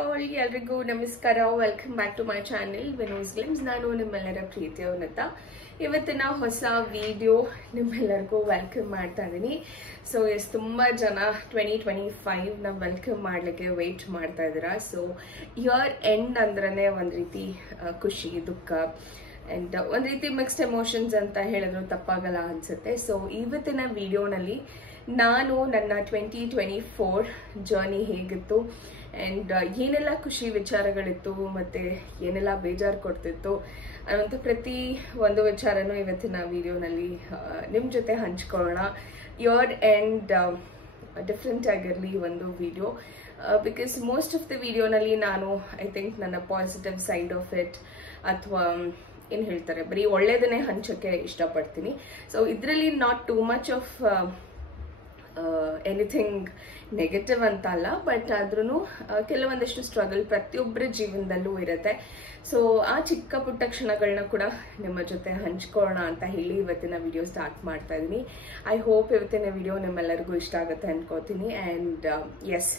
All ಎಲ್ರಿಗೂ ನಮಸ್ಕಾರ. Welcome back to my channel Vino's glimpse. ನಾನು ನಿಮ್ಮೆಲ್ಲರ ಪ್ರೀತಿಯ ಉನ್ನತ. ಇವತ್ತಿನ ಹೊಸ ವಿಡಿಯೋ ನಿಮ್ಮೆಲ್ಲರಿಗೂ ವೆಲ್ಕಮ್ ಮಾಡ್ತಾ ಇದ್ದೀನಿ. ಸೊ ತುಂಬಾ ಜನ 2025 ವೆಲ್ಕಮ್ ಮಾಡ್ಲಿಕ್ಕೆ ವೇಟ್ ಮಾಡ್ತಾ ಇದ್ದೀರಾ. ಸೊ ಇಯರ್ ಎಂಡ್ ಅಂದ್ರೇ ಒಂದ್ ರೀತಿ ಖುಷಿ, ದುಃಖ ಅಂಡ್ ಒಂದ್ ರೀತಿ ಮಿಕ್ಸ್ಡ್ ಎಮೋಷನ್ಸ್ ಅಂತ ಹೇಳಿದ್ರು ತಪ್ಪಾಗಲ್ಲ ಅನ್ಸುತ್ತೆ. ಸೊ ಇವತ್ತಿನ ವಿಡಿಯೋನಲ್ಲಿ ನಾನು ನನ್ನ 2024 ಜರ್ನಿ ಹೇಗಿತ್ತು ಅಂಡ್ ಏನೆಲ್ಲ ಖುಷಿ ವಿಚಾರಗಳಿತ್ತು ಮತ್ತೆ ಏನೆಲ್ಲ ಬೇಜಾರು ಕೊಡ್ತಿತ್ತು ಅನ್ನೋಂಥ ಪ್ರತಿ ಒಂದು ವಿಚಾರನೂ ಇವತ್ತಿನ ವಿಡಿಯೋನಲ್ಲಿ ನಿಮ್ಮ ಜೊತೆ ಹಂಚ್ಕೊಳ್ಳೋಣ. ಇಯರ್ ಎಂಡ್ ಡಿಫ್ರೆಂಟ್ ಆಗಿರಲಿ ಒಂದು video, because most of the ವಿಡಿಯೋನಲ್ಲಿ ನಾನು ಐ ಥಿಂಕ್ ನನ್ನ ಪಾಸಿಟಿವ್ ಸೈಡ್ ಆಫ್ ಇಟ್ ಅಥವಾ ಏನು ಹೇಳ್ತಾರೆ ಬರೀ ಒಳ್ಳೇದನ್ನೇ ಹಂಚೋಕ್ಕೆ ಇಷ್ಟಪಡ್ತೀನಿ. ಸೊ ಇದರಲ್ಲಿ not too much of anything negative ಅಂತ ಅಲ್ಲ, ಬಟ್ ಆದ್ರೂ ಕೆಲವೊಂದಷ್ಟು ಸ್ಟ್ರಗಲ್ ಪ್ರತಿಯೊಬ್ಬರ ಜೀವನದಲ್ಲೂ ಇರುತ್ತೆ. ಸೊ ಆ ಚಿಕ್ಕ ಪುಟ್ಟ ಕ್ಷಣಗಳನ್ನ ಕೂಡ ನಿಮ್ಮ ಜೊತೆ ಹಂಚ್ಕೊಳ್ಳೋಣ ಅಂತ ಹೇಳಿ ಇವತ್ತಿನ ವಿಡಿಯೋ ಸ್ಟಾರ್ಟ್ ಮಾಡ್ತಾ ಇದ್ದೀನಿ. ಐ ಹೋಪ್ ಇವತ್ತಿನ ವಿಡಿಯೋ ನಿಮ್ಮೆಲ್ಲರಿಗೂ ಇಷ್ಟ ಆಗುತ್ತೆ ಅನ್ಕೋತೀನಿ. ಅಂಡ್ ಎಸ್,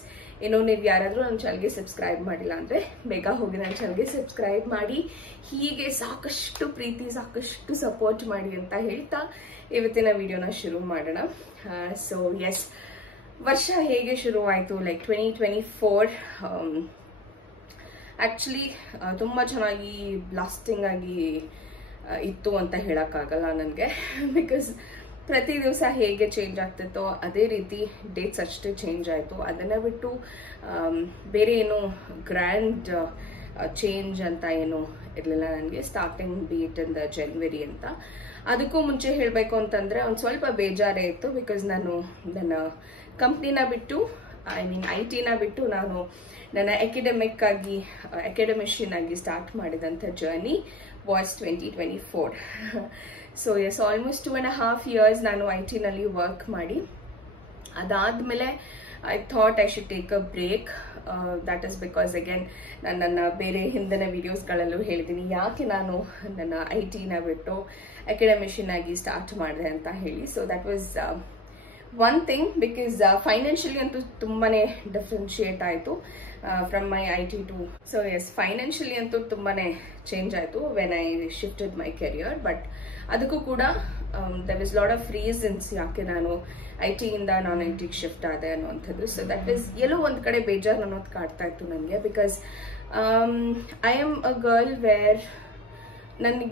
ಇನ್ನು ನೀವು ಯಾರಾದರೂ ನನ್ನ ಚಾನಲ್ಗೆ ಸಬ್ಸ್ಕ್ರೈಬ್ ಮಾಡಿಲ್ಲ ಅಂದರೆ ಬೇಗ ಹೋಗಿ ನನ್ನ ಚಾನಲ್ಗೆ ಸಬ್ಸ್ಕ್ರೈಬ್ ಮಾಡಿ, ಹೀಗೆ ಸಾಕಷ್ಟು ಪ್ರೀತಿ ಸಾಕಷ್ಟು ಸಪೋರ್ಟ್ ಮಾಡಿ ಅಂತ ಹೇಳ್ತಾ ಇವತ್ತಿನ ವಿಡಿಯೋನ ಶುರು ಮಾಡೋಣ. ಸೊ ಎಸ್, ವರ್ಷ ಹೇಗೆ ಶುರುವಾಯಿತು ಲೈಕ್ 2024 ಆ್ಯಕ್ಚುಲಿ ತುಂಬ ಚೆನ್ನಾಗಿ ಬ್ಲಾಸ್ಟಿಂಗ್ ಆಗಿ ಇತ್ತು ಅಂತ ಹೇಳೋಕ್ಕಾಗಲ್ಲ ನನಗೆ. ಬಿಕಾಸ್ ಪ್ರತಿ ದಿವಸ ಹೇಗೆ ಚೇಂಜ್ ಆಗ್ತಿತ್ತೋ ಅದೇ ರೀತಿ ಡೇಟ್ಸ್ ಅಷ್ಟೇ ಚೇಂಜ್ ಆಯಿತು. ಅದನ್ನು ಬಿಟ್ಟು ಬೇರೆ ಏನು ಗ್ರ್ಯಾಂಡ್ ಚೇಂಜ್ ಅಂತ ಏನು ಇರಲಿಲ್ಲ ನನಗೆ. ಸ್ಟಾರ್ಟಿಂಗ್ ಬೀಟ್ ಇನ್ ದ ಜನವರಿ ಅಂತ. ಅದಕ್ಕೂ ಮುಂಚೆ ಹೇಳಬೇಕು ಅಂತಂದರೆ ಒಂದು ಸ್ವಲ್ಪ ಬೇಜಾರೇ ಇತ್ತು. ಬಿಕಾಸ್ ನಾನು ನನ್ನ ಕಂಪ್ನಿನ ಬಿಟ್ಟು IT ಬಿಟ್ಟು ನಾನು ನನ್ನ ಅಕಾಡೆಮಿಷಿಯನ್ ಆಗಿ ಸ್ಟಾರ್ಟ್ ಮಾಡಿದಂಥ journey was 2024. So yes, almost 2.5 years ನಾನು IT ವರ್ಕ್ ಮಾಡಿ ಅದಾದಮೇಲೆ I thought I should take a break. That is because again ನಾನು ನನ್ನ ಬೇರೆ ಹಿಂದಿನ ವಿಡಿಯೋಸ್ಗಳಲ್ಲೂ ಹೇಳಿದ್ದೀನಿ ಯಾಕೆ ನಾನು ನನ್ನ IT ಬಿಟ್ಟು ಅಕಾಡೆಮಿಷಿಯನ್ ಆಗಿ ಸ್ಟಾರ್ಟ್ ಮಾಡಿದೆ ಅಂತ ಹೇಳಿ. So that was one thing, because financially ಅಂತೂ ತುಂಬಾನೇ ಡಿಫ್ರೆನ್ಶಿಯೇಟ್ ಆಯಿತು from my IT to. So yes, financially ಅಂತೂ ತುಂಬಾನೇ ಚೇಂಜ್ ಆಯಿತು when I shifted my career. But ಅದಕ್ಕೂ ಕೂಡ there is lot of reasons ಯಾಕೆ ನಾನು IT ಇಂದ ನಾನ್ IT ಶಿಫ್ಟ್ ಆದೆ ಅನ್ನುವಂಥದ್ದು. ಸೊ ದಟ್ ಈಸ್ ಎಲ್ಲೋ ಒಂದು ಕಡೆ ಬೇಜಾರು ಅನ್ನೋದು ಕಾಡ್ತಾ ಇತ್ತು ನನಗೆ. Because I am a girl where ನನಗೆ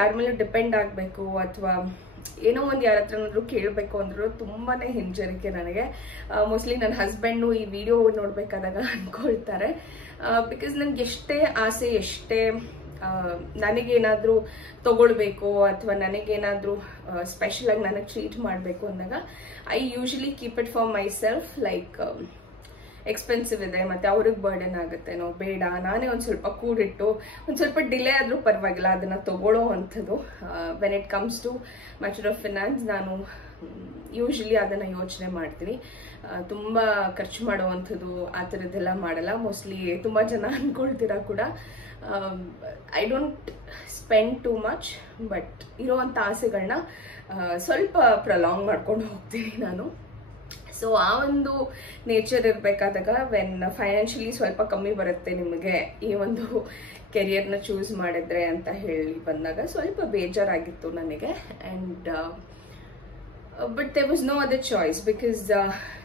ಯಾರ ಮೇಲೆ ಡಿಪೆಂಡ್ ಆಗಬೇಕು ಅಥವಾ ಏನೋ ಒಂದು ಯಾರ ಹತ್ರನಾದ್ರೂ ಕೇಳಬೇಕು ಅಂದ್ರೂ ತುಂಬಾನೇ ಹಿಂಜರಿಕೆ ನನಗೆ. ಮೋಸ್ಟ್ಲಿ ನನ್ನ ಹಸ್ಬೆಂಡು ಈ ವಿಡಿಯೋ ನೋಡ್ಬೇಕಾದಾಗ ಅನ್ಕೊಳ್ತಾರೆ. ಬಿಕಾಸ್ ನನ್ಗೆ ಎಷ್ಟೇ ಆಸೆ, ಎಷ್ಟೇ ನನಗೇನಾದ್ರೂ ತಗೊಳ್ಬೇಕು ಅಥವಾ ನನಗೇನಾದ್ರೂ ಸ್ಪೆಷಲ್ ಆಗಿ ನನಗೆ ಟ್ರೀಟ್ ಮಾಡಬೇಕು ಅಂದಾಗ I usually keep it for my self. Like expensive ಇದೆ ಮತ್ತೆ ಅವ್ರಿಗೆ ಬರ್ಡನ್ ಆಗುತ್ತೇನೋ, ಬೇಡ ನಾನೇ ಒಂದು ಸ್ವಲ್ಪ ಕೂಡಿಟ್ಟು ಒಂದು ಸ್ವಲ್ಪ ಡಿಲೇ ಆದರೂ ಪರವಾಗಿಲ್ಲ ಅದನ್ನ ತಗೊಳ್ಳೋ ಅಂಥದ್ದು. When it comes to matter of finance ನಾನು ಯೂಶಲಿ ಅದನ್ನ ಯೋಚನೆ ಮಾಡ್ತೀನಿ. ತುಂಬ ಖರ್ಚು ಮಾಡುವಂಥದ್ದು ಆ ಥರದ್ದೆಲ್ಲ ಮಾಡಲ್ಲ. ಮೋಸ್ಟ್ಲಿ ತುಂಬ ಜನ ಅನ್ಕೊಳ್ತೀರಾ ಕೂಡ. I don't spend too much, but ಇರೋವಂಥ ಆಸೆಗಳನ್ನ ಸ್ವಲ್ಪ ಪ್ರೊಲಾಂಗ್ ಮಾಡ್ಕೊಂಡು ಹೋಗ್ತೀನಿ ನಾನು. ಸೊ ಆ ಒಂದು ನೇಚರ್ ಇರಬೇಕಾದಾಗ ವೆನ್ ಫೈನಾನ್ಷಿಯಲಿ ಸ್ವಲ್ಪ ಕಮ್ಮಿ ಬರುತ್ತೆ ನಿಮಗೆ ಈ ಒಂದು ಕೆರಿಯರ್ನ ಚೂಸ್ ಮಾಡಿದ್ರೆ ಅಂತ ಹೇಳಿ ಬಂದಾಗ ಸ್ವಲ್ಪ ಬೇಜಾರಾಗಿತ್ತು ನನಗೆ. And but there was no other choice. Because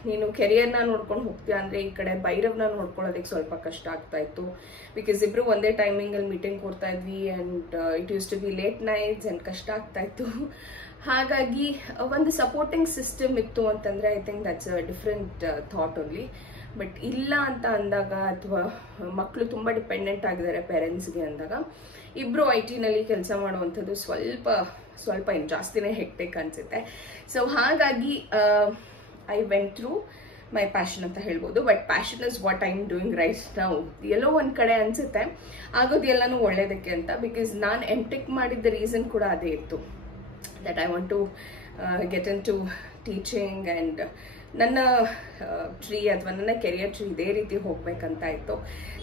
ನೀನು ಕೆರಿಯರ್ನ ನೋಡ್ಕೊಂಡು ಹೋಗ್ತೀಯ ಅಂದರೆ ಈ ಕಡೆ ಭೈರವ್ನ ನೋಡ್ಕೊಳ್ಳೋದಕ್ಕೆ ಸ್ವಲ್ಪ ಕಷ್ಟ ಆಗ್ತಾ ಇತ್ತು. ಬಿಕಾಸ್ ಇಬ್ರು ಒಂದೇ ಟೈಮಿಂಗಲ್ಲಿ ಮೀಟಿಂಗ್ ಕೊಡ್ತಾ ಇದ್ವಿ and it used to be late nights and ಕಷ್ಟ ಆಗ್ತಾ ಇತ್ತು. ಹಾಗಾಗಿ ಒಂದು ಸಪೋರ್ಟಿಂಗ್ ಸಿಸ್ಟಮ್ ಇತ್ತು ಅಂತಂದ್ರೆ I think that's a different thought only. But ಇಲ್ಲ ಅಂತ ಅಂದಾಗ ಅಥವಾ ಮಕ್ಕಳು ತುಂಬ ಡಿಪೆಂಡೆಂಟ್ ಆಗಿದ್ದಾರೆ ಪೇರೆಂಟ್ಸ್ಗೆ ಅಂದಾಗ ಇಬ್ರು IT ಕೆಲಸ ಮಾಡುವಂಥದ್ದು ಸ್ವಲ್ಪ ಏನು ಜಾಸ್ತಿನೇ ಹೆಕ್ಟಿಕ್ ಅನ್ಸುತ್ತೆ. ಸೊ ಹಾಗಾಗಿ I went through my passion ಅಂತ ಹೇಳ್ಬೋದು. But passion is what I am doing right now. ಎಲ್ಲೋ ಒಂದು ಕಡೆ ಅನ್ಸುತ್ತೆ ಆಗೋದು ಎಲ್ಲನೂ ಒಳ್ಳೇದಕ್ಕೆ ಅಂತ. ಬಿಕಾಸ್ ನಾನು M.Tech ಮಾಡಿದ್ದ ರೀಸನ್ ಕೂಡ ಅದೇ ಇತ್ತು, that I want to get into teaching and ನನ್ನ ಟ್ರೀ ಅಥವಾ ನನ್ನ ಕೆರಿಯರ್ ಟ್ರೀ ಇದೇ ರೀತಿ ಹೋಗ್ಬೇಕಂತ ಇತ್ತು.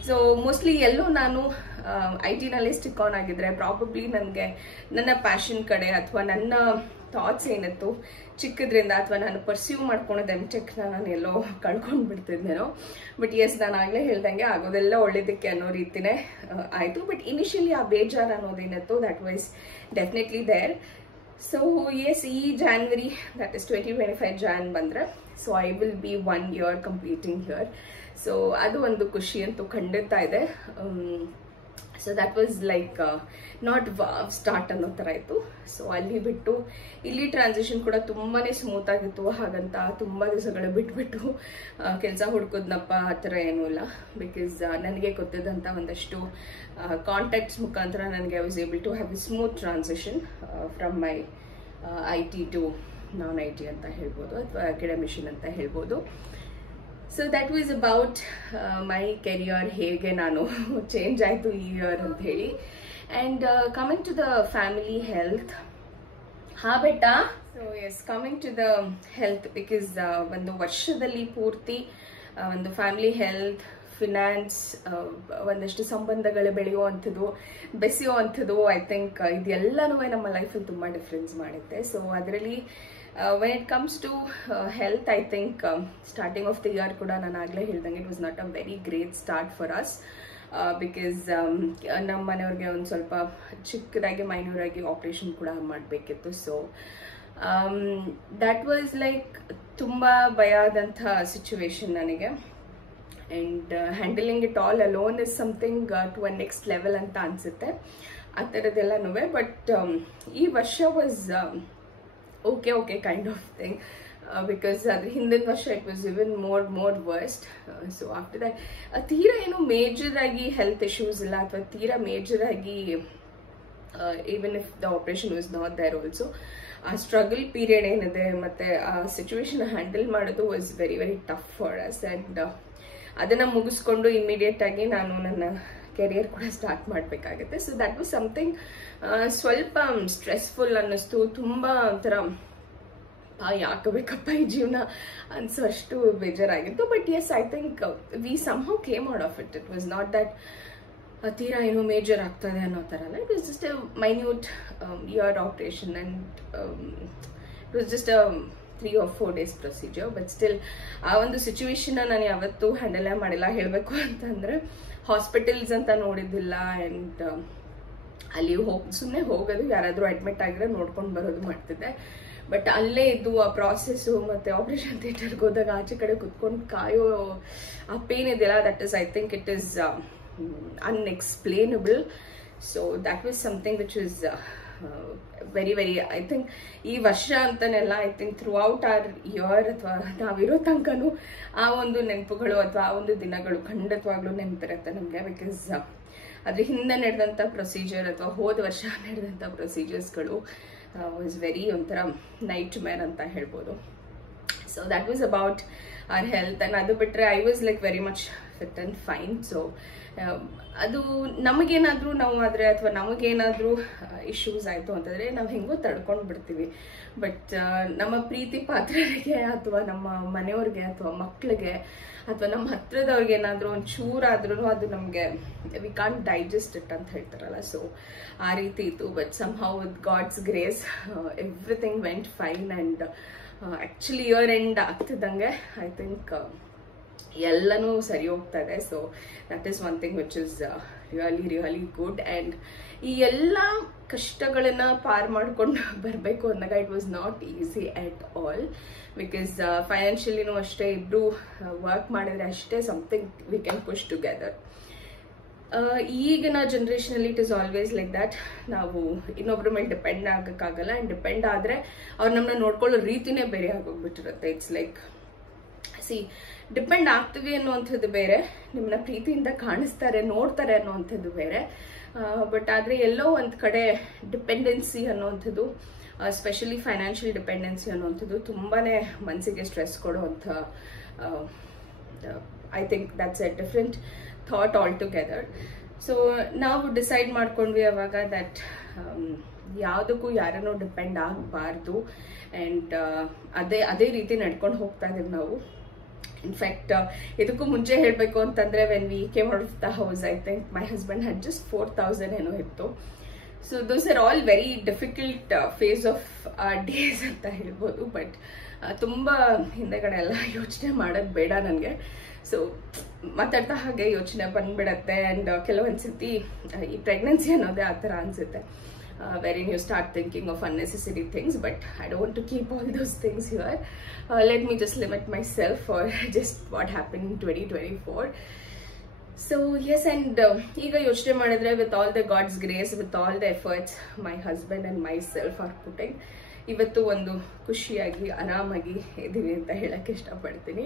ಸೊ ಮೋಸ್ಟ್ಲಿ ಎಲ್ಲೂ ನಾನು IT ಸ್ಟಿಕ್ ಆನ್ ಆಗಿದ್ರೆ ಪ್ರಾಬಬ್ಲಿ ನನಗೆ ನನ್ನ ಪ್ಯಾಷನ್ ಕಡೆ ಅಥವಾ ನನ್ನ ಥಾಟ್ಸ್ ಏನಿತ್ತು ಚಿಕ್ಕದ್ರಿಂದ, ಅಥವಾ ನಾನು ಪರ್ಸ್ಯೂ ಮಾಡ್ಕೊಳೋದು MTechನ ನಾನು ಎಲ್ಲೋ ಕಳ್ಕೊಂಡು ಬಿಡ್ತಿದ್ದೇನೋ. ಬಟ್ ಎಸ್, ನಾನು ಆಗಲೇ ಹೇಳ್ದಂಗೆ ಆಗೋದೆಲ್ಲ ಒಳ್ಳೇದಕ್ಕೆ ಅನ್ನೋ ರೀತಿನೇ ಆಯಿತು. ಬಟ್ ಇನಿಷಿಯಲಿ ಆ ಬೇಜಾರು ಅನ್ನೋದೇನಿತ್ತು, that was definitely there. So yes, ಈ ಜಾನ್ವರಿ, ದಟ್ ಇಸ್ 2025 ಜಾನ್ ಬಂದರೆ, so I will be 1 year completing here. So ಅದು ಒಂದು ಖುಷಿ ಅಂತೂ ಖಂಡಿತ ಇದೆ. So that was like not start ಅನ್ನೋ ಥರ ಇತ್ತು. ಸೊ ಅಲ್ಲಿ ಬಿಟ್ಟು ಇಲ್ಲಿ ಟ್ರಾನ್ಸಿಷನ್ ಕೂಡ ತುಂಬಾ ಸ್ಮೂತ್ ಆಗಿತ್ತು. ಹಾಗಂತ ತುಂಬ ದಿವಸಗಳು ಬಿಟ್ಬಿಟ್ಟು ಕೆಲಸ ಹುಡ್ಕೋದ್ನಪ್ಪ ಆ ಥರ ಏನೂ ಇಲ್ಲ. ಬಿಕಾಸ್ ನನಗೆ ಗೊತ್ತಿದ್ದಂಥ ಒಂದಷ್ಟು ಕಾಂಟ್ಯಾಕ್ಟ್ಸ್ ಮುಖಾಂತರ ನನಗೆ I was able to have a smooth transition from my IT to non-IT ಅಂತ ಹೇಳ್ಬೋದು, ಅಥವಾ ಅಕಾಡೆಮಿಷನ್ ಅಂತ ಹೇಳ್ಬೋದು. So that was about my career, ಹೇಗೆ ನಾನು ಚೇಂಜ್ ಆಯಿತು ಈ ಇಯರ್ ಅಂತ ಹೇಳಿ. And coming to the family health, ಹಾ ಬೇಟಾ. So yes, coming to the health, because ಒಂದು ವರ್ಷದಲ್ಲಿ ಪೂರ್ತಿ ಒಂದು ಫ್ಯಾಮಿಲಿ ಹೆಲ್ತ್, ಫಿನಾನ್ಸ್, ಒಂದಷ್ಟು ಸಂಬಂಧಗಳು ಬೆಳೆಯುವಂಥದ್ದು, ಬೆಸೆಯುವಂಥದ್ದು, ಐ ಥಿಂಕ್ ಇದೆಲ್ಲನೂ ನಮ್ಮ ಲೈಫಲ್ಲಿ ತುಂಬ ಡಿಫ್ರೆನ್ಸ್ ಮಾಡುತ್ತೆ. ಸೊ ಅದರಲ್ಲಿ when it comes to health, I think starting of the year kuda nan agle heldange it was not a very great start for us, because ನಮ್ಮ ಮನೆಯವರಿಗೆ ಒಂದು ಸ್ವಲ್ಪ ಚಿಕ್ಕದಾಗಿ ಮೈನ್ಯೂರಾಗಿ ಆಪರೇಷನ್ ಕೂಡ ಮಾಡಬೇಕಿತ್ತು. ಸೊ ದ್ಯಾಟ್ ವಾಸ್ ಲೈಕ್ ತುಂಬ ಭಯ ಆದಂಥ ಸಿಚುವೇಶನ್ ನನಗೆ. And handling it all alone is something to a next level ಅಂತ ಅನಿಸುತ್ತೆ, ಆ ಥರದ್ದೆಲ್ಲನೂ. ಬಟ್ ಈ ವರ್ಷ was okay kind of thing, because ಅದ್ರ ಹಿಂದಿನ ವರ್ಷ it was even more worst. So after that ತೀರಾ ಏನು ಮೇಜರ್ ಆಗಿ ಹೆಲ್ತ್ ಇಶ್ಯೂಸ್ ಇಲ್ಲ, ಅಥವಾ ತೀರಾ ಮೇಜರ್ ಆಗಿ even if the operation was not there also, ಆ ಸ್ಟ್ರಗಲ್ ಪೀರಿಯಡ್ ಏನಿದೆ ಮತ್ತು ಆ ಸಿಚುವೇಶನ್ ಹ್ಯಾಂಡಲ್ ಮಾಡೋದು was very very tough for us. And ಅದನ್ನು ಮುಗಿಸ್ಕೊಂಡು ಇಮಿಡಿಯೇಟ್ ಆಗಿ ನಾನು ನನ್ನ ಕೆರಿಯರ್ ಕೂಡ ಸ್ಟಾರ್ಟ್ ಮಾಡಬೇಕಾಗುತ್ತೆ. ಸೊ ದ್ಯಾಟ್ ವಾಸ್ ಸಮಥಿಂಗ್ ಸ್ವಲ್ಪ ಸ್ಟ್ರೆಸ್ಫುಲ್ ಅನ್ನಿಸ್ತು, ತುಂಬ ಒಂಥರ ಯಾಕೆ ಬೇಕಪ್ಪ ಈ ಜೀವನ ಅನ್ಸೋ ಅಷ್ಟು ಬೇಜಾರಾಗಿತ್ತು. But yes, I think we somehow came out of it. It was not that ತೀರಾ ಏನೋ ಮೇಜರ್ ಆಗ್ತದೆ ಅನ್ನೋ ಥರ ಅಲ್ಲ. It was just a minute ear operation, and it was just 3 or 4 days procedure. But still ಆ ಒಂದು ಸಿಚುವೇಶನ್ನ ನಾನು ಯಾವತ್ತೂ ಹ್ಯಾಂಡಲ್ ಮಾಡಿಲ್ಲ. ಹೇಳಬೇಕು ಅಂತಂದರೆ ಹಾಸ್ಪಿಟಲ್ಸ್ ಅಂತ ನೋಡಿದ್ದಿಲ್ಲ. ಆ್ಯಂಡ್ ಅಲ್ಲಿ ಸುಮ್ಮನೆ ಹೋಗೋದು, ಯಾರಾದರೂ ಅಡ್ಮಿಟ್ ಆಗಿದ್ರೆ ನೋಡ್ಕೊಂಡು ಬರೋದು ಮಾಡ್ತಿದ್ದೆ. ಬಟ್ ಅಲ್ಲೇ ಇದ್ದು ಆ ಪ್ರಾಸೆಸ್ಸು ಮತ್ತು ಆಪರೇಷನ್ ಥಿಯೇಟರ್ಗೆ ಹೋದಾಗ ಆಚೆ ಕಡೆ ಕುತ್ಕೊಂಡು ಕಾಯೋ ಆ ಪೇನ್ ಇದೆಯಲ್ಲ, that is, I think it is unexplainable. So that was something which is very very, I think ಈ ವರ್ಷ ಅಂತಾನೆಲ್ಲ, I think throughout our year ಅಥವಾ ನಾವಿರೋ ತನಕನೂ ಆ ಒಂದು ನೆನಪುಗಳು ಅಥವಾ ಆ ಒಂದು ದಿನಗಳು ಖಂಡಿತವಾಗ್ಲೂ ನೆನಪಿರುತ್ತೆ ನಮಗೆ. ಬಿಕಾಸ್ ಅದ್ರ ಹಿಂದೆ ನಡೆದಂಥ ಪ್ರೊಸೀಜರ್ ಅಥವಾ ಹೋದ ವರ್ಷ ನಡೆದಂಥ ಪ್ರೊಸೀಜರ್ಸ್ಗಳು ವಾಸ್ ವೆರಿ ಒಂಥರ ನೈಟ್ ಮೇರ್ ಅಂತ ಹೇಳ್ಬೋದು. So that was about our health. And ಅದು ಬಿಟ್ಟರೆ I was like very much fit and fine. So ಅದು ನಮಗೇನಾದರೂ ನಾವು ಆದರೆ ಅಥವಾ ನಮಗೇನಾದರೂ ಇಶ್ಯೂಸ್ ಆಯಿತು ಅಂತಂದರೆ ನಾವು ಹೆಂಗೋ ತಡ್ಕೊಂಡು ಬಿಡ್ತೀವಿ. ಬಟ್ ನಮ್ಮ ಪ್ರೀತಿ ಪಾತ್ರರಿಗೆ ಅಥವಾ ನಮ್ಮ ಮನೆಯವ್ರಿಗೆ ಅಥವಾ ಮಕ್ಕಳಿಗೆ ಅಥವಾ ನಮ್ಮ ಹತ್ರದವ್ರಿಗೆ ಏನಾದರೂ ಒಂದು ಚೂರಾದ್ರೂ ಅದು ನಮಗೆ ವಿ ಕಾಂಟ್ ಡೈಜೆಸ್ಟ್ ಇಟ್ ಅಂತ ಹೇಳ್ತಾರಲ್ಲ. ಸೊ ಆ ರೀತಿ ಇತ್ತು. But somehow with God's grace everything went fine. And actually year end ಆಗ್ತಿದ್ದಂಗೆ ಐ ಥಿಂಕ್ ಎಲ್ಲನೂ ಸರಿ ಹೋಗ್ತಾ ಇದೆ. So that is one thing which is really really good. And ಈ ಎಲ್ಲ ಕಷ್ಟಗಳನ್ನ ಪಾರ್ ಮಾಡ್ಕೊಂಡು ಬರಬೇಕು ಅಂದಾಗ it was not easy at all. Because ಫೈನಾನ್ಷಿಯಲಿನೂ ಅಷ್ಟೇ, ಇಬ್ಬರು ವರ್ಕ್ ಮಾಡಿದ್ರೆ ಅಷ್ಟೇ something we can push together. ಈಗಿನ ಜನ್ರೇಷನಲ್ಲಿ it is always like that, ನಾವು ಇನ್ನೊಬ್ಬರ ಮೇಲೆ ಡಿಪೆಂಡ್ ಆಗೋಕ್ಕಾಗಲ್ಲ. ಆ್ಯಂಡ್ ಡಿಪೆಂಡ್ ಆದರೆ ಅವ್ರು ನಮ್ಮನ್ನ ನೋಡ್ಕೊಳ್ಳೋ ರೀತಿನೇ ಬೇರೆ ಆಗೋಗ್ಬಿಟ್ಟಿರುತ್ತೆ. ಇಟ್ಸ್ ಲೈಕ್ ಡಿಪೆಂಡ್ ಆಗ್ತೀವಿ ಅನ್ನುವಂಥದ್ದು ಬೇರೆ, ನಿಮ್ಮನ್ನ ಪ್ರೀತಿಯಿಂದ ಕಾಣಿಸ್ತಾರೆ ನೋಡ್ತಾರೆ ಅನ್ನುವಂಥದ್ದು ಬೇರೆ. ಬಟ್ ಆದರೆ ಎಲ್ಲೋ ಒಂದು ಕಡೆ ಡಿಪೆಂಡೆನ್ಸಿ ಅನ್ನುವಂಥದ್ದು, ಸ್ಪೆಷಲಿ ಫೈನಾನ್ಷಿಯಲ್ ಡಿಪೆಂಡೆನ್ಸಿ ಅನ್ನುವಂಥದ್ದು ತುಂಬಾ ಮನಸ್ಸಿಗೆ ಸ್ಟ್ರೆಸ್ ಕೊಡುವಂಥ, I think that's A different thought all together. So ನಾವು ಡಿಸೈಡ್ ಮಾಡ್ಕೊಂಡ್ವಿ ಅವಾಗ ದಟ್ ಯಾವುದಕ್ಕೂ ಯಾರನ್ನೂ ಡಿಪೆಂಡ್ ಆಗಬಾರ್ದು. ಆ್ಯಂಡ್ ಅದೇ ರೀತಿ ನಡ್ಕೊಂಡು ಹೋಗ್ತಾ ಇದ್ದೀವಿ ನಾವು. ಇನ್ಫ್ಯಾಕ್ಟ್ ಇದಕ್ಕೂ ಮುಂಚೆ ಹೇಳಬೇಕು ಅಂತಂದರೆ when we came out of the house, I think my husband had just 4,000 ಏನೋ ಇತ್ತು. So those are all very difficult phase of days ಅಂತ ಹೇಳ್ಬೋದು. ಬಟ್ ತುಂಬ ಹಿಂದೆಗಡೆ ಎಲ್ಲ ಯೋಚನೆ ಮಾಡೋದು ಬೇಡ ನನಗೆ. ಸೊ ಮಾತಾಡ್ತಾ ಹಾಗೆ ಯೋಚನೆ ಬಂದ್ಬಿಡತ್ತೆ. ಆ್ಯಂಡ್ ಕೆಲವೊಂದ್ಸತಿ ಈ ಪ್ರೆಗ್ನೆನ್ಸಿ ಅನ್ನೋದೇ ಆ ಥರ ಅನಿಸುತ್ತೆ, wherein you start thinking of unnecessary things, but I don't want to keep all those things here. Let me just limit myself for just what happened in 2024. So yes, and ಈಗ ಯೋಚನೆ ಮಾಡಿದ್ರೆ with all the God's grace, with all the efforts my husband and myself are putting, ಇವತ್ತು ಒಂದು ಖುಷಿಯಾಗಿ ಆರಾಮಾಗಿ ಇದೀವಿ ಅಂತ ಹೇಳಕ್ಕೆ ಇಷ್ಟಪಡ್ತೀನಿ.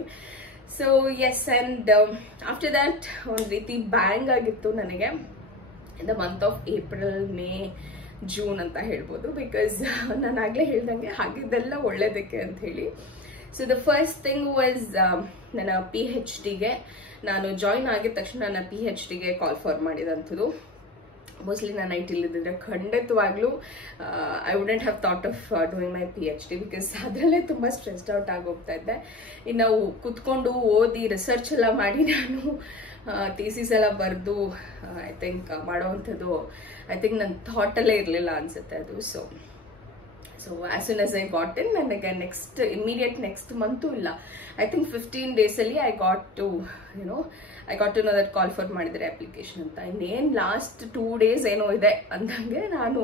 So yes, and after that ಒಂದು ರೀತಿ ಬ್ಯಾಂಗ್ ಆಗಿತ್ತು ನನಗೆ in the month of April, May, June ಅಂತ ಹೇಳ್ಬೋದು. ಬಿಕಾಸ್ ನಾನು ಆಗಲೇ ಹೇಳ್ದಂಗೆ ಆಗಿದ್ದೆಲ್ಲ ಒಳ್ಳೇದಕ್ಕೆ ಅಂತ ಹೇಳಿ. So the first thing was ನನ್ನ PhDಗೆ ನಾನು ಜಾಯಿನ್ ಆಗಿದ ತಕ್ಷಣ ನನ್ನ PhDಗೆ ಕಾಲ್ ಫಾರ್ ಮಾಡಿದಂಥದ್ದು. ಮೋಸ್ಟ್ಲಿ ನಾನು ಇಲ್ಲಿದ್ದರೆ ಖಂಡಿತವಾಗ್ಲೂ I wouldn't have thought of doing my PhD, because ಅದರಲ್ಲೇ ತುಂಬ ಸ್ಟ್ರೆಸ್ಡ್ ಔಟ್ ಆಗೋಗ್ತಾ ಇದ್ದೆ. ಇನ್ನು ಕುತ್ಕೊಂಡು ಓದಿ ರಿಸರ್ಚ್ ಎಲ್ಲ ಮಾಡಿ ನಾನು ಥೀಸಿಸ್ ಎಲ್ಲ ಬರೆದು ಐ ಥಿಂಕ್ ಮಾಡೋವಂಥದ್ದು ನನ್ನ ಥಾಟಲ್ಲೇ ಇರಲಿಲ್ಲ ಅನ್ಸುತ್ತೆ ಅದು. So as soon as I got in, ನನಗೆ ಇಮಿಡಿಯೇಟ್ ನೆಕ್ಸ್ಟ್ ಮಂತು ಇಲ್ಲ, ಐ ಥಿಂಕ್ 15 ಡೇಸಲ್ಲಿ I got to know that call for ಮಾಡಿದರೆ ಅಪ್ಲಿಕೇಶನ್ ಅಂತ. ಇನ್ನೇನು ಲಾಸ್ಟ್ 2 ಡೇಸ್ ಏನೋ ಇದೆ ಅಂದಂಗೆ ನಾನು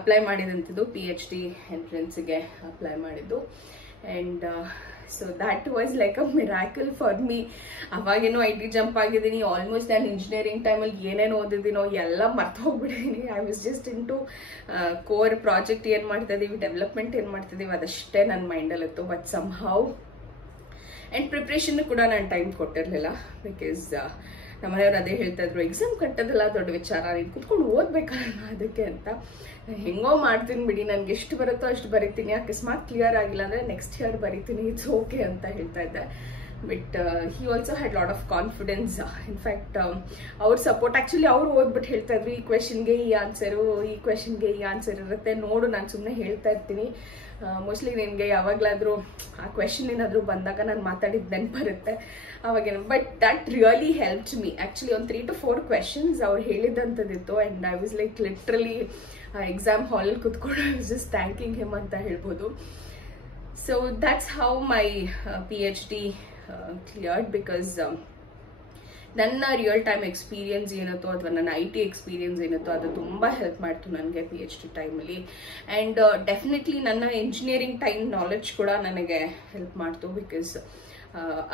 ಅಪ್ಲೈ ಮಾಡಿದಂಥದ್ದು PhD ಎಂಟ್ರೆನ್ಸ್ಗೆ ಅಪ್ಲೈ ಮಾಡಿದ್ದು. And so that was like a miracle for me. ಅವಾಗೇನೋ IT ಜಂಪ್ ಆಗಿದ್ದೀನಿ. ಆಲ್ಮೋಸ್ಟ್ ನಾನು ಇಂಜಿನಿಯರಿಂಗ್ ಟೈಮಲ್ಲಿ ಏನೇನು ಓದಿದ್ದೀನೋ ಎಲ್ಲ ಮರ್ತು ಹೋಗ್ಬಿಟ್ಟಿದ್ದೀನಿ. I was just in to core project ಏನು ಮಾಡ್ತಾ ಇದೀವಿ, ಡೆವಲಪ್ಮೆಂಟ್ ಏನು ಮಾಡ್ತಿದ್ದೀವಿ ಅದಷ್ಟೇ ನನ್ನ ಮೈಂಡಲ್ಲಿತ್ತು. But somehow and preparation ಕೂಡ ನಾನು ಟೈಮ್ ಕೊಟ್ಟಿರಲಿಲ್ಲ. ಬಿಕಾಸ್ ನಮ್ಮನೆಯವ್ರು ಅದೇ ಹೇಳ್ತಾ ಇದ್ರು, ಎಕ್ಸಾಮ್ ಕಟ್ಟೋದೆಲ್ಲ ದೊಡ್ಡ ವಿಚಾರ, ನೀನು ಕುತ್ಕೊಂಡು ಓದ್ಬೇಕಲ್ಲ ಅದಕ್ಕೆ ಅಂತ. ಹೆಂಗೋ ಮಾಡ್ತೀನಿ ಬಿಡಿ, ನನಗೆ ಎಷ್ಟು ಬರುತ್ತೋ ಅಷ್ಟು ಬರಿತೀನಿ, ಅಕಸ್ಮಾತ್ ಕ್ಲಿಯರ್ ಆಗಿಲ್ಲ ಅಂದರೆ ನೆಕ್ಸ್ಟ್ ಇಯರ್ ಬರಿತೀನಿ, ಇಟ್ಸ್ ಓಕೆ ಅಂತ ಹೇಳ್ತಾ ಇದ್ದೆ. But he also had lot of confidence. In fact ಅವ್ರ ಸಪೋರ್ಟ್, ಆ್ಯಕ್ಚುಲಿ ಅವ್ರು ಓದ್ಬಿಟ್ಟು ಹೇಳ್ತಾ ಇದ್ರು, ಈ ಕ್ವೆಶನ್ಗೆ ಈ ಆನ್ಸರು, ಈ ಕ್ವೆಶನ್ಗೆ ಈ ಆನ್ಸರ್ ಇರುತ್ತೆ ನೋಡು, ನಾನು ಸುಮ್ಮನೆ ಹೇಳ್ತಾ ಇರ್ತೀನಿ, ಮೋಸ್ಟ್ಲಿ ನಿನಗೆ ಯಾವಾಗಲಾದರೂ ಆ ಕ್ವೆಶನ್ ಏನಾದರೂ ಬಂದಾಗ ನಾನು ಮಾತಾಡಿದ್ದು ನೆನಪು ಬರುತ್ತೆ ಅವಾಗೇನು. But that really helped me. Actually ಒಂದು 3 to 4 ಕ್ವೆಶನ್ಸ್ ಅವ್ರು ಹೇಳಿದಂಥದ್ದಿತ್ತು. And I was like literally exam ಹಾಲಲ್ಲಿ ಕುತ್ಕೊಂಡು I was just thanking him ಅಂತ ಹೇಳ್ಬೋದು. So that's how my PhD cleared. Because ನನ್ನ ರಿಯಲ್ ಟೈಮ್ ಎಕ್ಸ್ಪೀರಿಯನ್ಸ್ ಏನತ್ತೋ ಅಥವಾ ನನ್ನ IT ಎಕ್ಸ್ಪೀರಿಯನ್ಸ್ ಏನತ್ತೋ ಅದು ತುಂಬ ಹೆಲ್ಪ್ ಮಾಡ್ತು ನನಗೆ PhD ಟೈಮಲ್ಲಿ. ಆ್ಯಂಡ್ ಡೆಫಿನೆಟ್ಲಿ ನನ್ನ ಇಂಜಿನಿಯರಿಂಗ್ ಟೈಮ್ ನಾಲೆಡ್ಜ್ ಕೂಡ ನನಗೆ ಹೆಲ್ಪ್ ಮಾಡ್ತು. ಬಿಕಾಸ್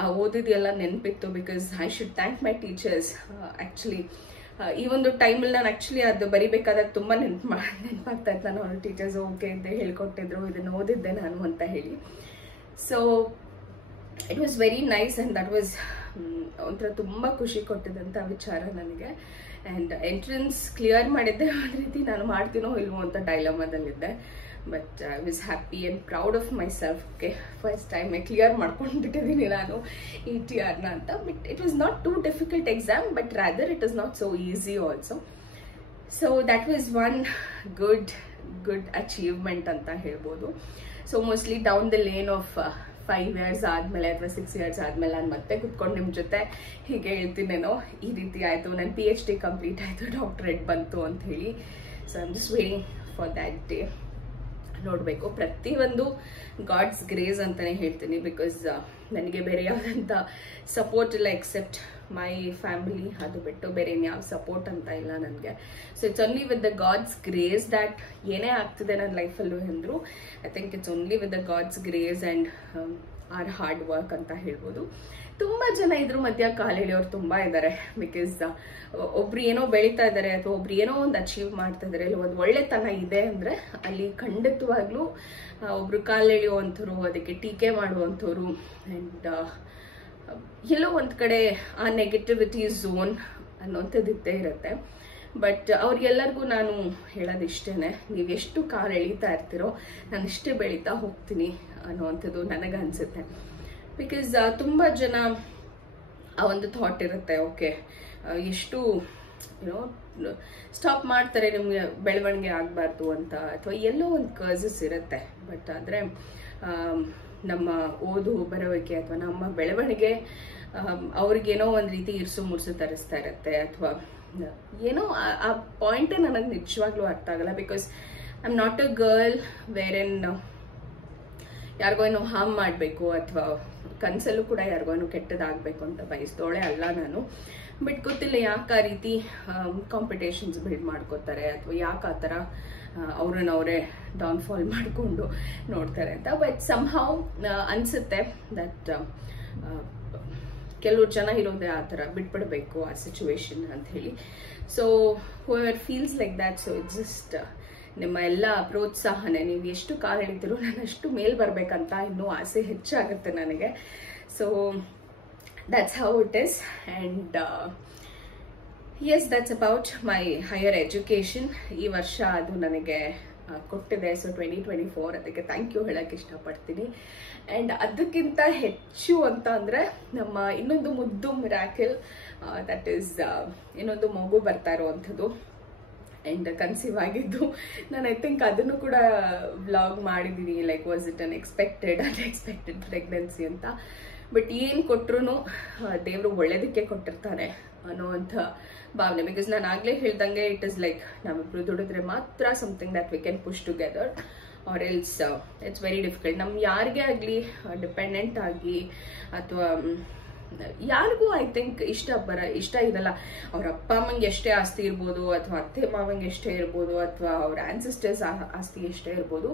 ಆ ಓದಿದೆಲ್ಲ ನೆನಪಿತ್ತು. Because I should thank my teachers. Actually ಈ ಒಂದು ಟೈಮಲ್ಲಿ ನಾನು ಆ್ಯಕ್ಚುಲಿ ಅದು ಬರಿಬೇಕಾದಾಗ ತುಂಬ ನೆನಪಾಗ್ತಾ ಇತ್ತು. ನಾನು ಅವ್ರ ಟೀಚರ್ಸ್ ಓಕೆ ಇದ್ದೆ, ಹೇಳ್ಕೊಟ್ಟಿದ್ರು, ಇದನ್ನು ಓದಿದ್ದೆ ನಾನು ಅಂತ ಹೇಳಿ. So it was very nice and that was ಒಂಥರ ತುಂಬ ಖುಷಿ ಕೊಟ್ಟಿದ್ದಂಥ ವಿಚಾರ ನನಗೆ. ಆ್ಯಂಡ್ ಎಂಟ್ರೆನ್ಸ್ ಕ್ಲಿಯರ್ ಮಾಡಿದ್ದೆ ಒಂದು ರೀತಿ, ನಾನು ಮಾಡ್ತೀನೋ ಇಲ್ವೋ ಅಂತ ಡೈಲಮಾದಲ್ಲಿದ್ದೆ. But I was happy and proud of myself. Okay, first time clear ಮಾಡ್ಕೊಂಡು ಬಿಟ್ಟಿದ್ದೀನಿ ನಾನು ETRನ ಅಂತ. But it was not too difficult exam, but rather it was not so easy also. So that was one good achievement ಅಂತ ಹೇಳ್ಬೋದು. So mostly down the lane of 5 years ಆದಮೇಲೆ ಅಥವಾ 6 years ಆದಮೇಲೆ ನಾನು ಮತ್ತೆ ಕುತ್ಕೊಂಡು ನಿಮ್ಮ ಜೊತೆ ಹೀಗೆ ಹೇಳ್ತೀನೇನೋ, ಈ ರೀತಿ ಆಯಿತು, ನನ್ನ PhD ಕಂಪ್ಲೀಟ್ ಆಯಿತು, ಡಾಕ್ಟರೇಟ್ ಬಂತು ಅಂತ ಹೇಳಿ. So I am just waiting for that day. ನೋಡಬೇಕು, ಪ್ರತಿಯೊಂದು ಗಾಡ್ಸ್ ಗ್ರೇಸ್ ಅಂತಲೇ ಹೇಳ್ತೀನಿ. ಬಿಕಾಸ್ ನನಗೆ ಬೇರೆ ಯಾವುದಂತ ಸಪೋರ್ಟ್ ಇಲ್ಲ ಎಕ್ಸೆಪ್ಟ್ ಮೈ ಫ್ಯಾಮಿಲಿ. ಅದು ಬಿಟ್ಟು ಬೇರೆ ಇನ್ಯಾವ ಸಪೋರ್ಟ್ ಅಂತ ಇಲ್ಲ ನನಗೆ. So it's only with the god's grace that ಏನೇ ಆಗ್ತಿದೆ ನನ್ನ ಲೈಫಲ್ಲೂ ಅಂದರು, I think it's only with the god's grace and our hard work ಅಂತ ಹೇಳ್ಬೋದು. ತುಂಬ ಜನ ಇದ್ರ ಮಧ್ಯ ಕಾಲೆಳೆಯೋರು ತುಂಬ ಇದ್ದಾರೆ. ಬಿಕಾಸ್ ಒಬ್ರು ಏನೋ ಬೆಳೀತಾ ಇದ್ದಾರೆ ಅಥವಾ ಒಬ್ರು ಏನೋ ಒಂದು ಅಚೀವ್ ಮಾಡ್ತಾ ಇದ್ದಾರೆ, ಇಲ್ಲ ಒಂದು ಒಳ್ಳೆತನ ಇದೆ ಅಂದರೆ ಅಲ್ಲಿ ಖಂಡಿತವಾಗ್ಲೂ ಒಬ್ರು ಕಾಲೆಳೆಯುವಂಥವ್ರು, ಅದಕ್ಕೆ ಟೀಕೆ ಮಾಡುವಂಥವ್ರು, ಆ್ಯಂಡ್ ಎಲ್ಲೋ ಒಂದು ಕಡೆ ಆ ನೆಗೆಟಿವಿಟಿ ಝೋನ್ ಅನ್ನೋಂಥದ್ದು ಇದ್ದೇ ಇರುತ್ತೆ. ಬಟ್ ಅವ್ರಿಗೆಲ್ಲರಿಗೂ ನಾನು ಹೇಳೋದಿಷ್ಟೇ, ನೀವು ಎಷ್ಟು ಕಾಲು ಎಳೀತಾ ಇರ್ತೀರೋ ನಾನು ಇಷ್ಟೇ ಬೆಳೀತಾ ಹೋಗ್ತೀನಿ ಅನ್ನೋವಂಥದ್ದು ನನಗೆ ಅನಿಸುತ್ತೆ. ಬಿಕಾಸ್ ತುಂಬ ಜನ ಆ ಒಂದು ಥಾಟ್ ಇರುತ್ತೆ, ಓಕೆ ಎಷ್ಟು ಸ್ಟಾಪ್ ಮಾಡ್ತಾರೆ, ನಿಮಗೆ ಬೆಳವಣಿಗೆ ಆಗಬಾರ್ದು ಅಂತ, ಅಥವಾ ಎಲ್ಲೋ ಒಂದು ಕರ್ಸಸ್ ಇರುತ್ತೆ. ಬಟ್ ಆದರೆ ನಮ್ಮ ಓದು ಬರೋಕೆ ಅಥವಾ ನಮ್ಮ ಬೆಳವಣಿಗೆ ಅವ್ರಿಗೇನೋ ಒಂದು ರೀತಿ ಇರ್ಸು ಮುರ್ಸು ತರಿಸ್ತಾ ಇರುತ್ತೆ, ಅಥವಾ ಏನೋ ಆ ಪಾಯಿಂಟೇ ನನಗೆ ನಿಜವಾಗ್ಲೂ ಅರ್ಥ ಆಗಲ್ಲ. Because I am not a girl where ಯಾರಿಗೋ ಏನೋ ಹಾರ್ಮ್ ಮಾಡಬೇಕು ಅಥವಾ ಕನಸಲ್ಲೂ ಕೂಡ ಯಾರಿಗೋ ಏನೋ ಕೆಟ್ಟದಾಗಬೇಕು ಅಂತ ಬಯಸ್ದೋಳೆ ಅಲ್ಲ ನಾನು. ಬಟ್ ಗೊತ್ತಿಲ್ಲ ಯಾಕೆ ಆ ರೀತಿ ಕಾಂಪಿಟೇಷನ್ಸ್ ಬಿಲ್ಡ್ ಮಾಡ್ಕೋತಾರೆ, ಅಥವಾ ಯಾಕೆ ಆ ಥರ ಅವರೇ ಡೌನ್ಫಾಲ್ ಮಾಡಿಕೊಂಡು ನೋಡ್ತಾರೆ ಅಂತ. ಬಟ್ ಸಮ್ಹೌ ಅನ್ಸುತ್ತೆ ದಟ್ ಕೆಲವ್ರು ಜನ ಇರೋದೇ ಆ ಥರ, ಬಿಟ್ಬಿಡ್ಬೇಕು ಆ ಸಿಚುವೇಶನ್ ಅಂತ ಹೇಳಿ. So whoever feels like that, so it's just ನಿಮ್ಮ ಎಲ್ಲ ಪ್ರೋತ್ಸಾಹನೆ, ನೀವು ಎಷ್ಟು ಕಾಲ ಹಿಡಿತೀರೋ ನಾನು ಅಷ್ಟು ಮೇಲ್ ಬರ್ಬೇಕಂತ ಇನ್ನೂ ಆಸೆ ಹೆಚ್ಚಾಗುತ್ತೆ ನನಗೆ. So that's how it is. And yes, that's about my higher education. ಈ ವರ್ಷ ಅದು ನನಗೆ ಕೊಟ್ಟಿದೆ. ಸೊ 2024 ಅದಕ್ಕೆ ಥ್ಯಾಂಕ್ ಯು ಹೇಳಕ್ಕೆ ಇಷ್ಟಪಡ್ತೀನಿ. ಆ್ಯಂಡ್ ಅದಕ್ಕಿಂತ ಹೆಚ್ಚು ಅಂತ ಅಂದರೆ ನಮ್ಮ ಇನ್ನೊಂದು ಮುದ್ದು ಮಿರಾಕಲ್, ದಟ್ ಈಸ್ ಇನ್ನೊಂದು ಮಗು ಬರ್ತಾ ಇರೋವಂಥದ್ದು ಆ್ಯಂಡ್ ಕನ್ಸೀವ್ ಆಗಿದ್ದು. ನಾನು ಐ ಥಿಂಕ್ ಅದನ್ನು ಕೂಡ ವ್ಲಾಗ್ ಮಾಡಿದ್ದೀನಿ, like was it unexpected pregnancy ಅಂತ. ಬಟ್ ಏನು ಕೊಟ್ಟರು ದೇವರು ಒಳ್ಳೇದಕ್ಕೆ ಕೊಟ್ಟಿರ್ತಾನೆ ಅನ್ನೋವಂಥ ಭಾವನೆ. ಬಿಕಾಸ್ ನಾನು ಆಗಲೇ ಹೇಳ್ದಂಗೆ ಇಟ್ ಇಸ್ ಲೈಕ್ ನಾವಿಬ್ರು ದುಡಿದ್ರೆ ಮಾತ್ರ something that we can push together, or else it's very difficult. ನಮ್ಗೆ ಯಾರಿಗೇ ಆಗಲಿ ಡಿಪೆಂಡೆಂಟ್ ಆಗಿ ಅಥವಾ ಯಾರಿಗೂ ಐ ಥಿಂಕ್ ಇಷ್ಟ ಇರಲ್ಲ. ಅವ್ರ ಅಪ್ಪ ಅಮ್ಮಂಗೆ ಎಷ್ಟೇ ಆಸ್ತಿ ಇರ್ಬೋದು, ಅಥವಾ ಅತ್ತೆ ಮಾವಂಗೆ ಎಷ್ಟೇ ಇರ್ಬೋದು, ಅಥವಾ ಅವ್ರ ಆನ್ಸಿಸ್ಟರ್ಸ್ ಆಸ್ತಿ ಎಷ್ಟೇ ಇರ್ಬೋದು,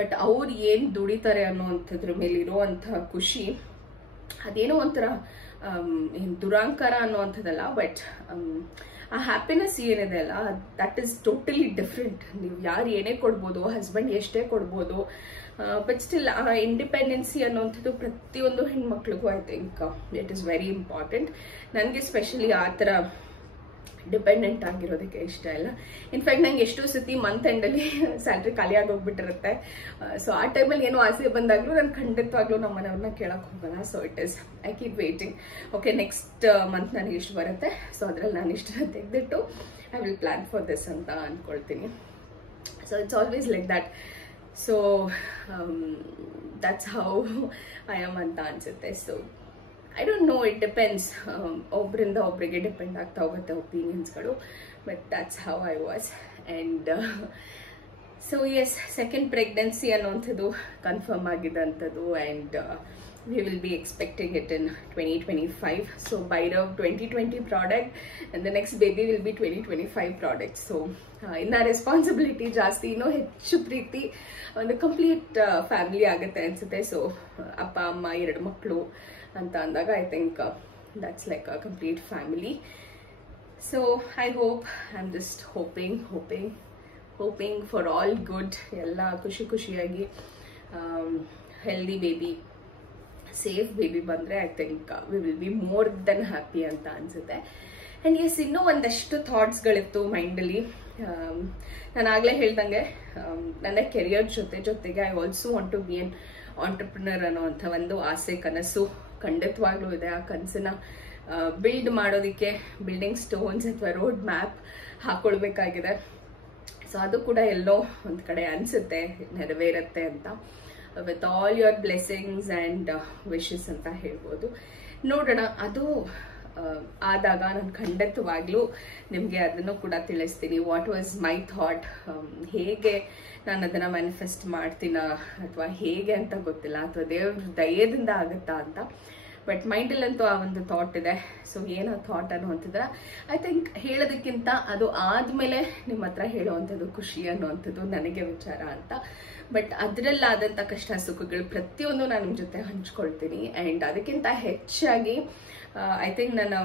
ಬಟ್ ಅವ್ರು ಏನು ದುಡಿತಾರೆ ಅನ್ನೋವಂಥದ್ರ ಮೇಲೆ ಇರೋವಂಥ ಖುಷಿ ಅದೇನೋ ಒಂಥರ ದುರಾಂಕಾರ ಅನ್ನೋವಂಥದ್ದಲ್ಲ. ಬಟ್ ಆ ಹ್ಯಾಪಿನೆಸ್ ಏನಿದೆ ಅಲ್ಲ, ದಟ್ ಈಸ್ ಟೋಟಲಿ ಡಿಫ್ರೆಂಟ್. ನೀವು ಯಾರು ಏನೇ ಕೊಡ್ಬೋದು, ಹಸ್ಬೆಂಡ್ ಎಷ್ಟೇ ಕೊಡ್ಬೋದು, ಬಟ್ ಸ್ಟಿಲ್ ಆ ಇಂಡಿಪೆಂಡೆನ್ಸಿ ಅನ್ನೋವಂಥದ್ದು ಪ್ರತಿಯೊಂದು ಹೆಣ್ಮಕ್ಳಿಗೂ I think it is very important. ನನಗೆ ಸ್ಪೆಷಲಿ ಆ ಥರ ಡಿಪೆಂಡೆಂಟ್ ಆಗಿರೋದಕ್ಕೆ ಇಷ್ಟ ಇಲ್ಲ. ಇನ್ಫ್ಯಾಕ್ಟ್ ನಂಗೆ ಎಷ್ಟೋ ಸತಿ ಮಂತ್ ಎಂಡಲ್ಲಿ ಸ್ಯಾಲ್ರಿ ಖಾಲಿ ಆಗೋಗ್ಬಿಟ್ಟಿರುತ್ತೆ. ಸೊ ಆ ಟೈಮಲ್ಲಿ ಏನೋ ಆಸೆ ಬಂದಾಗಲೂ ನಾನು ಖಂಡಿತವಾಗ್ಲೂ ನಮ್ಮ ಮನೆಯವ್ರನ್ನ ಕೇಳಕ್ಕೆ ಹೋಗೋಣ. So it is I keep waiting. Okay, next month ನನಗೆ ಇಷ್ಟು ಬರುತ್ತೆ, ಸೊ ಅದ್ರಲ್ಲಿ ನಾನು ಇಷ್ಟನ್ನ ತೆಗೆದಿಟ್ಟು I will plan for this ಅಂತ ಅಂದ್ಕೊಳ್ತೀನಿ. So it's always like that. So that's how I am ಅಂತ ಅನ್ಸುತ್ತೆ. So I don't know, it depends. ಒಬ್ಬರಿಂದ ಒಬ್ಬರಿಗೆ ಡಿಪೆಂಡ್ ಆಗ್ತಾ ಹೋಗುತ್ತೆ ಒಪಿನಿಯನ್ಸ್ಗಳು, but that's how I was. And so yes, second pregnancy ಅನ್ನೋವಂಥದ್ದು ಕನ್ಫರ್ಮ್ ಆಗಿದ್ದಂಥದ್ದು. And we will be expecting it in 2025. So Bhairav 2020 product and the next baby will be 2025 product. So inna responsibility ಜಾಸ್ತಿ, ಇನ್ನೂ ಹೆಚ್ಚು ಪ್ರೀತಿ, ಒಂದು complete family ಆಗುತ್ತೆ ಅನ್ಸುತ್ತೆ. So ಅಪ್ಪ ಅಮ್ಮ 2 ಮಕ್ಕಳು ಅಂತ ಅಂದಾಗ I think that's like a complete family. So I hope, I am just hoping for all good. ಎಲ್ಲ ಖುಷಿಯಾಗಿ ಹೆಲ್ದಿ ಬೇಬಿ, ಸೇಫ್ ಬೇಬಿ ಬಂದರೆ I think we will be more than happy ಅಂತ ಅನ್ಸುತ್ತೆ. ಆ್ಯಂಡ್ ಎಸ್, ಇನ್ನೂ ಒಂದಷ್ಟು ಥಾಟ್ಸ್ಗಳಿತ್ತು ಮೈಂಡಲ್ಲಿ. ನಾನು ಆಗಲೇ ಹೇಳ್ದಂಗೆ ನನ್ನ ಕೆರಿಯರ್ ಜೊತೆಗೆ I also want to be an entrepreneur ಅನ್ನೋವಂಥ ಒಂದು ಆಸೆ, ಕನಸು ಖಂಡಿತವಾಗ್ಲೂ ಇದೆ. ಆ ಕನಸನ್ನ ಬಿಲ್ಡ್ ಮಾಡೋದಕ್ಕೆ ಬಿಲ್ಡಿಂಗ್ ಸ್ಟೋನ್ಸ್ ಅಥವಾ ರೋಡ್ ಮ್ಯಾಪ್ ಹಾಕೊಳ್ಬೇಕಾಗಿದೆ. ಸೊ ಅದು ಕೂಡ ಎಲ್ಲೋ ಒಂದು ಕಡೆ ಅನಿಸುತ್ತೆ ನೆರವೇರುತ್ತೆ ಅಂತ, with all your blessings and wishes ಅಂತ ಹೇಳ್ಬೋದು. ನೋಡೋಣ, ಅದು ಆದಾಗ ನಾನು ಖಂಡಿತವಾಗ್ಲೂ ನಿಮಗೆ ಅದನ್ನು ಕೂಡ ತಿಳಿಸ್ತೀನಿ. ವಾಟ್ ವಾಸ್ ಮೈ ಥಾಟ್, ಹೇಗೆ ನಾನು ಅದನ್ನು ಮ್ಯಾನಿಫೆಸ್ಟ್ ಮಾಡ್ತೀನ ಅಥವಾ ಹೇಗೆ ಅಂತ ಗೊತ್ತಿಲ್ಲ, ಅಥವಾ ದೇವ್ರ ದಯದಿಂದ ಆಗುತ್ತಾ ಅಂತ. ಬಟ್ ಮೈಂಡಲ್ಲಂತೂ ಆ ಒಂದು ಥಾಟ್ ಇದೆ. ಸೊ ಏನೋ ಥಾಟ್ ಅನ್ನುವಂಥದ್ದು ಐ ಥಿಂಕ್ ಹೇಳೋದಕ್ಕಿಂತ ಅದು ಆದಮೇಲೆ ನಿಮ್ಮ ಹತ್ರ ಹೇಳುವಂಥದ್ದು ಖುಷಿ ಅನ್ನುವಂಥದ್ದು ನನಗೆ ವಿಚಾರ ಅಂತ. ಬಟ್ ಅದರಲ್ಲಾದಂಥ ಕಷ್ಟ ಸುಖಗಳು ಪ್ರತಿಯೊಂದು ನಾನು ನಿಮ್ಮ ಜೊತೆ ಹಂಚ್ಕೊಳ್ತೀನಿ. ಆ್ಯಂಡ್ ಅದಕ್ಕಿಂತ ಹೆಚ್ಚಾಗಿ ಐ ಥಿಂಕ್ ನನ್ನ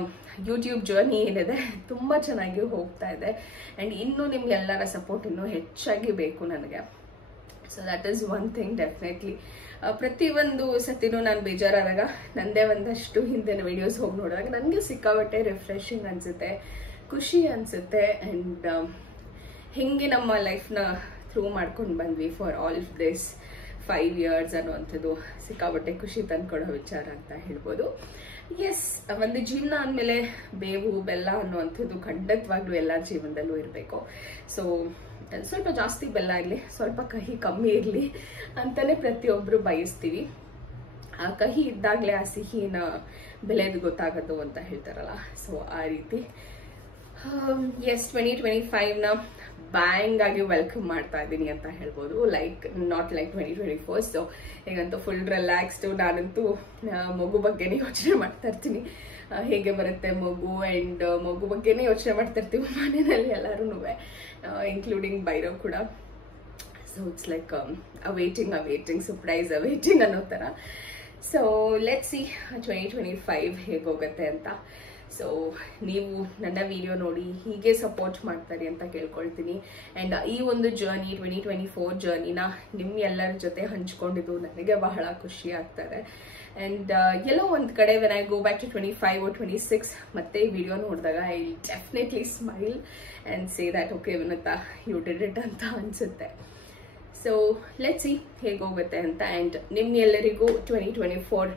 ಯೂಟ್ಯೂಬ್ ಜರ್ನಿ ಏನಿದೆ ತುಂಬ ಚೆನ್ನಾಗಿ ಹೋಗ್ತಾ ಇದೆ. ಆ್ಯಂಡ್ ಇನ್ನೂ ನಿಮ್ಗೆಲ್ಲರ ಸಪೋರ್ಟ್ ಇನ್ನೂ ಹೆಚ್ಚಾಗಿ ಬೇಕು ನನಗೆ. So that is one thing definitely. ಪ್ರತಿಯೊಂದು ಸತಿನೂ ನಾನು ಬೇಜಾರಾದಾಗ ನಂದೇ ಒಂದಷ್ಟು ಹಿಂದಿನ ವಿಡಿಯೋಸ್ ಹೋಗಿ ನೋಡಿದಾಗ ನನಗೆ ಸಿಕ್ಕಾಬಟ್ಟೆ ರಿಫ್ರೆಶಿಂಗ್ ಅನಿಸುತ್ತೆ, ಖುಷಿ ಅನಿಸುತ್ತೆ. ಆ್ಯಂಡ್ ಹಿಂಗೆ ನಮ್ಮ ಲೈಫ್ನ ಥ್ರೂ ಮಾಡ್ಕೊಂಡು ಬಂದ್ವಿ ಫಾರ್ ಆಲ್ ದಿಸ್ 5 years ಅನ್ನುವಂಥದ್ದು ಸಿಕ್ಕಾಬಟ್ಟೆ ಖುಷಿ ತಂದ್ಕೊಡೋ ವಿಚಾರ ಅಂತ ಹೇಳ್ಬೋದು. ಎಸ್, ಒಂದು ಜೀವನ ಅಂದಮೇಲೆ ಬೇವು ಬೆಲ್ಲ ಅನ್ನುವಂಥದ್ದು ಖಂಡಿತವಾಗ್ಲೂ ಎಲ್ಲ ಜೀವನದಲ್ಲೂ ಇರಬೇಕು. ಸೊ ಸ್ವಲ್ಪ ಜಾಸ್ತಿ ಬೆಲ್ಲ ಇರಲಿ, ಸ್ವಲ್ಪ ಕಹಿ ಕಮ್ಮಿ ಇರಲಿ ಅಂತಲೇ ಪ್ರತಿಯೊಬ್ಬರು ಬಯಸ್ತೀವಿ. ಆ ಕಹಿ ಇದ್ದಾಗಲೇ ಆ ಸಿಹಿನ ಬೆಲೆದು ಗೊತ್ತಾಗೋದು ಅಂತ ಹೇಳ್ತಾರಲ್ಲ. ಸೊ ಆ ರೀತಿ ಎಸ್ 2025ನ ಬ್ಯಾಂಗ್ ಆಗಿ ವೆಲ್ಕಮ್ ಮಾಡ್ತಾ ಇದ್ದೀನಿ ಅಂತ ಹೇಳ್ಬೋದು. Like not like 2024. ಸೊ ಈಗಂತೂ ಫುಲ್ ರಿಲ್ಯಾಕ್ಸ್ಡ್. ನಾನಂತೂ ಮಗು ಬಗ್ಗೆನೇ ಯೋಚನೆ ಮಾಡ್ತಾ ಇರ್ತೀನಿ, ಹೇಗೆ ಬರುತ್ತೆ ಮಗು, ಆ್ಯಂಡ್ ಮಗು ಬಗ್ಗೆನೇ ಯೋಚನೆ ಮಾಡ್ತಾ ಇರ್ತೀವಿ ಮನೆಯಲ್ಲಿ ಎಲ್ಲರೂ, ಇನ್ಕ್ಲೂಡಿಂಗ್ ಭೈರವ್ ಕೂಡ. So it's like awaiting surprise awaiting ಅನ್ನೋ ಥರ. ಸೊ ಲೆಟ್ಸ್ ಸಿ 2025 ಹೇಗೋಗುತ್ತೆ ಅಂತ. ಸೊ ನೀವು ನನ್ನ ವಿಡಿಯೋ ನೋಡಿ ಹೀಗೆ ಸಪೋರ್ಟ್ ಮಾಡ್ತಾರೆ ಅಂತ ಕೇಳ್ಕೊಳ್ತೀನಿ. ಆ್ಯಂಡ್ ಈ ಒಂದು ಜರ್ನಿ 2024 ಜರ್ನಿನ ನಿಮ್ಮ ಎಲ್ಲರ ಜೊತೆ ಹಂಚ್ಕೊಂಡಿದ್ದು ನನಗೆ ಬಹಳ ಖುಷಿ ಆಗ್ತಾರೆ. ಆ್ಯಂಡ್ ಎಲ್ಲೋ ಒಂದು ಕಡೆ when I go back to 25 or 26 ಮತ್ತೆ ಈ ವಿಡಿಯೋ ನೋಡಿದಾಗ I definitely smile and say that okay Vinata you did it ಅಂತ ಅನಿಸುತ್ತೆ. ಸೊ ಲೆಟ್ಸ್ ಸಿ ಹೇಗೋಗುತ್ತೆ ಅಂತ. ಆ್ಯಂಡ್ ನಿಮ್ಮೆಲ್ಲರಿಗೂ 2024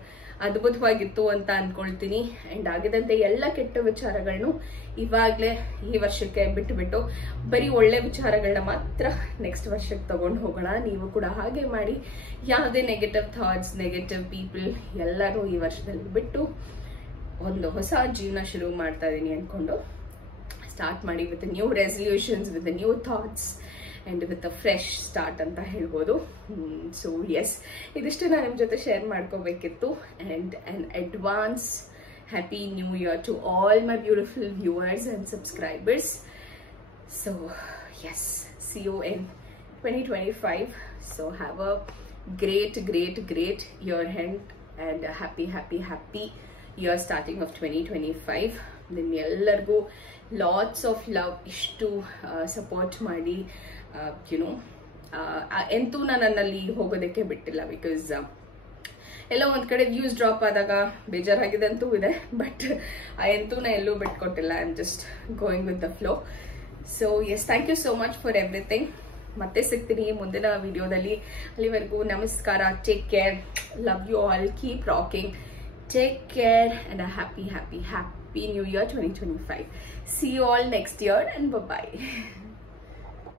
ಅದ್ಭುತವಾಗಿತ್ತು ಅಂತ ಅನ್ಕೊಳ್ತೀನಿ. ಆ್ಯಂಡ್ ಆಗಿದಂತೆ ಎಲ್ಲ ಕೆಟ್ಟ ವಿಚಾರಗಳನ್ನು ಇವಾಗಲೇ ಈ ವರ್ಷಕ್ಕೆ ಬಿಟ್ಟು ಬರೀ ಒಳ್ಳೆ ವಿಚಾರಗಳನ್ನ ಮಾತ್ರ ನೆಕ್ಸ್ಟ್ ವರ್ಷಕ್ಕೆ ತಗೊಂಡು ಹೋಗೋಣ. ನೀವು ಕೂಡ ಹಾಗೆ ಮಾಡಿ. ಯಾವುದೇ ನೆಗೆಟಿವ್ ಥಾಟ್ಸ್, ನೆಗೆಟಿವ್ ಪೀಪಲ್ ಎಲ್ಲರೂ ಈ ವರ್ಷದಲ್ಲಿ ಬಿಟ್ಟು ಒಂದು ಹೊಸ ಜೀವನ ಶುರು ಮಾಡ್ತಾ ಇದ್ದೀನಿ ಅಂದ್ಕೊಂಡು ಸ್ಟಾರ್ಟ್ ಮಾಡಿ with new resolutions, with new thoughts and with a fresh start ಅಂತ ಹೇಳ್ಬೋದು. ಸೊ ಎಸ್, ಇದಿಷ್ಟು ನಾನು ನಿಮ್ಮ ಜೊತೆ ಶೇರ್ ಮಾಡ್ಕೋಬೇಕಿತ್ತು. And an advance happy new year to all my beautiful viewers and subscribers. So yes, see you in 2025. So have a great year end and a happy year starting of 2025. ನಿಮ್ಮೆಲ್ಲರಿಗೂ lots of love. ಇಷ್ಟು support ಮಾಡಿ ಎಂತೂ ನನ್ನಲ್ಲಿ ಹೋಗೋದಕ್ಕೆ ಬಿಟ್ಟಿಲ್ಲ. Because ಎಲ್ಲೋ ಒಂದ್ ಕಡೆ views drop ಆದಾಗ ಬೇಜಾರಾಗಿದೆ ಅಂತೂ ಇದೆ, ಬಟ್ ಎಂತೂ ನಾ ಎಲ್ಲೂ ಬಿಟ್ಕೊಟ್ಟಿಲ್ಲ. I am just going with the flow. So yes, thank you so much for everything. ಮತ್ತೆ ಸಿಗ್ತೀನಿ ಮುಂದಿನ ವಿಡಿಯೋದಲ್ಲಿ. ಅಲ್ಲಿವರೆಗೂ ನಮಸ್ಕಾರ. Take care. Love you all. Keep rocking. Take care and a happy new year 2025. See you all next year and bye-bye.